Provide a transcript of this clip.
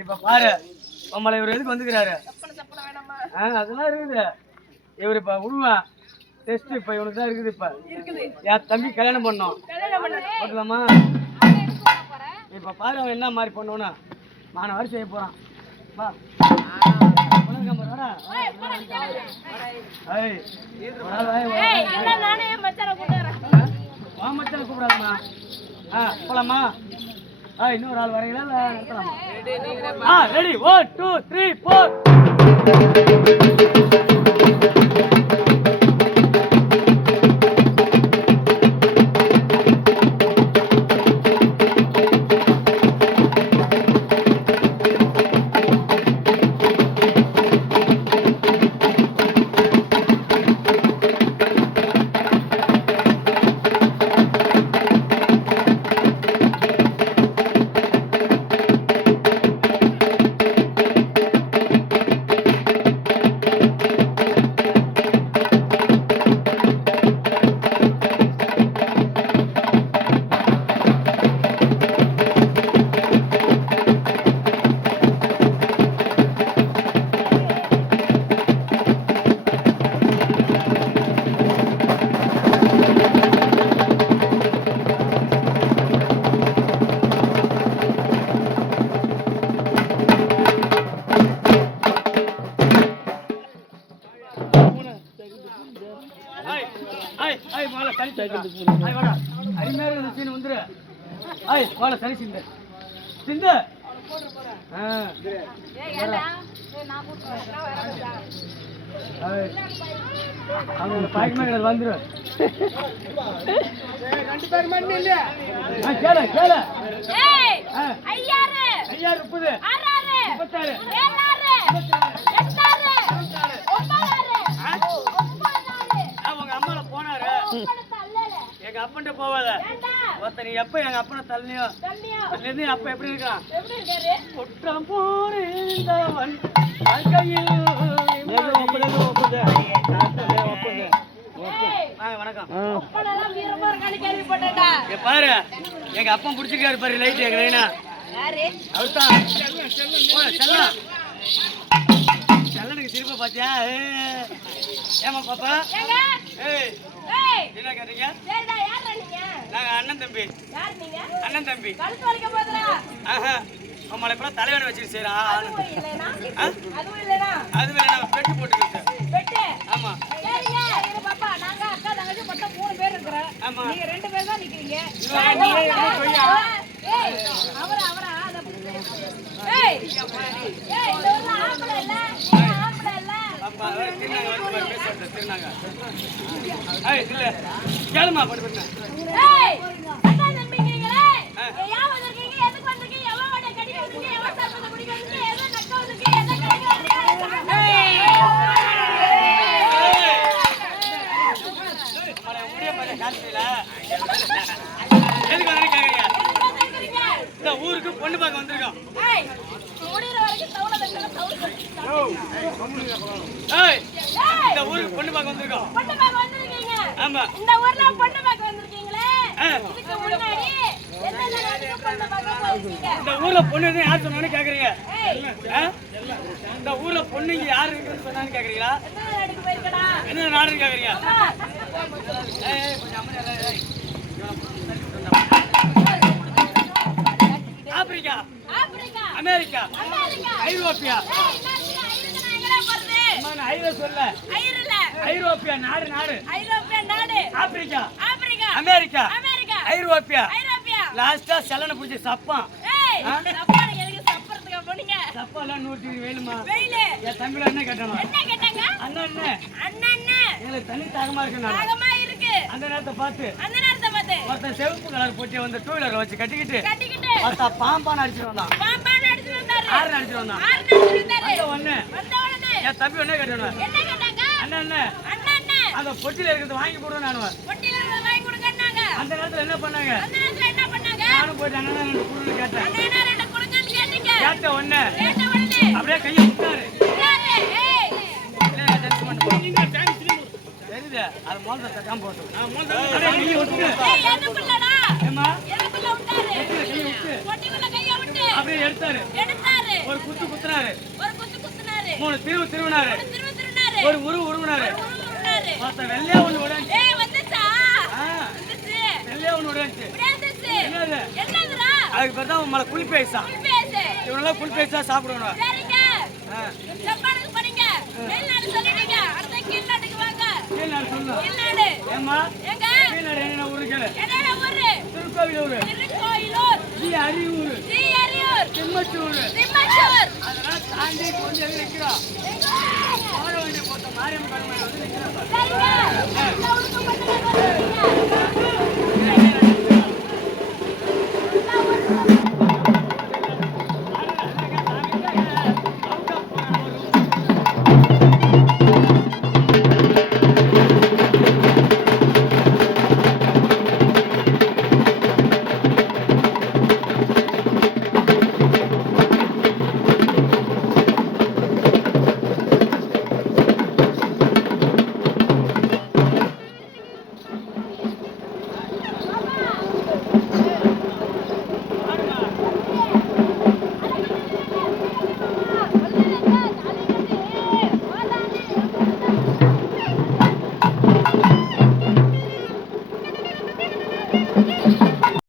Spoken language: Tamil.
இப்ப பாரு நம்மள இவர் எதுக்கு வந்துக்கிறாரு? அதெல்லாம் இருக்குது. இவர் இப்ப உண்மை டெஸ்ட் இப்ப இவனுக்கு தான் இருக்குது. இப்ப என் தம்பி கல்யாணம் பண்ணோம் போட்டலாமா? இப்ப பாரு அவன் என்ன மாதிரி பண்ணுவோன்னா நான் வரி செய்ய போறான். வா மச்சான கூப்பிடாதுமா. போலாமா? இன்னொரு ஆள் வரீங்களா? ரெடி 1 2 3 4. வந்துரு எங்க அப்பன்ட்ட போவாத ஒருத்தனை எப்ப எங்க அப்பனை தள்ளியோ அப்ப எப்படி இருக்கான்? குற்றம் போறேன் வணக்கம். பாரு எங்க அப்பன் பிடிச்சிருக்காரு பாரு லைட் எங்க லைனா அவர்தான் செல்லனுக்கு சிரிப்ப பாத்தியா? ஏமா பாப்பா என்ன கேட்டீங்க? நாங்க அண்ணன் தம்பி. நம்மளை இப்ப தலைவனை வச்சுட்டு செய்யறா. அது பெட்டு போட்டு. ஆமா ஆமா நீங்க 2 பேர் தான் நிக்கிறீங்க. கேளுமா போட்டு இந்த ஊருக்கு பொண்ணு பார்க்க வந்திருக்கோம். இந்த ஊருக்கு பொண்ணு பார்க்க வந்திருக்கோம். ஆமா இந்த ஊர்ல பொண்ணு பார்க்க வந்திருக்கீங்களே. இதுக்கு முன்னாடி இந்த ஊர்ல பொண்ணு யார் சொன்னான்னு கேக்குறீங்க? இந்த ஊர்ல பொண்ணு இங்க யாரு இருக்குன்னு சொன்னான்னு கேக்குறீங்களா? என்ன நாடுன்னு கேக்குறீங்க? ஆப்பிரிக்கா, அமெரிக்கா, ஐரோப்பியா. ஐரோப்பியா நாடு ஆப்பிரிக்கா, அமெரிக்கா, ஐரோப்பியா. லாஸ்டா செல்லனை பிடிச்ச சப்பம். சப்பெல்லாம் 120 வேலுமா? என் தம்பில என்ன கேட்டாங்க? அண்ணன் எங்களுக்கு தண்ணி தாகமா இருக்கு. அந்த நேரத்தை பார்த்து ஒருத்தன் செவப்பு கலர் போட்டி வந்து 2 வீலர் வச்சு கட்டிக்கிட்டு ஒருத்தன் பாம்பான அடிச்சுட்டு வந்தான். ஆறு அடிச்சுட்டு வந்தான். என் தம்பி என்ன கேட்டானு? அண்ணன் அந்த பொட்டியில இருக்கிறது வாங்கி போடுவேன் நானும். அந்த நேரத்துல என்ன பண்ணாங்க? நானும் போயிட்டு அண்ணன் கேட்டேன். கேட்ட உடனே அப்படியே கையை விட்டாரு. தெரியுது அது மோந்த தக்காம போட்டு அப்படியே எடுத்தாரு. ஒரு குத்து குத்துனாரு, ஒரு குத்து குத்துனாரு, 3 திருவு திருவினாரு, திரும்ப திருநாரு, ஒரு உருவினாரு, உருண்டாரு. ஒருத்தன் வெள்ளையா ஒண்ணு உடைஞ்சு, ஏய் வந்துச்சா? ஆ, வந்துச்சு. வெள்ளையா ஒண்ணு உடைஞ்சு. இப்படியே வந்துச்சு. என்னது? என்னதுடா? அதுக்கு பேர் தான் உங்களை குளிப்பேசா. பேசு. இவனெல்லாம் குளிப்பேசா சாப்பிடுவாங்க. சரிங்க. ஆ, ஜப்பானுக்கு போறீங்க. வெளிநாடு சொல்லிட்டீங்க. அடுத்து கீழ்நாட்டுக்கு வாங்க. கீழ்நாடு சொல்லு. கீழ்நாடு. ஏம்மா, எங்க? கீழ்நாடு என்ன ஊரு கேளு. என்னடா ஊரு? திருக்கோவிலூர், திருக்கோயிலூர், அரியூர், அரியூர், திம்மச்சூர். திம்மச்சூர். அதெல்லாம் தாண்டி கொஞ்சம் எங்க நிக்கிறோம். மாற வேண்டிய போட்ட மாரியம்மன் கருமாரி வந்து நிக்கிறோம். சரிங்க. இந்த ஊருக்கு மட்டும் தான் வருவீங்க.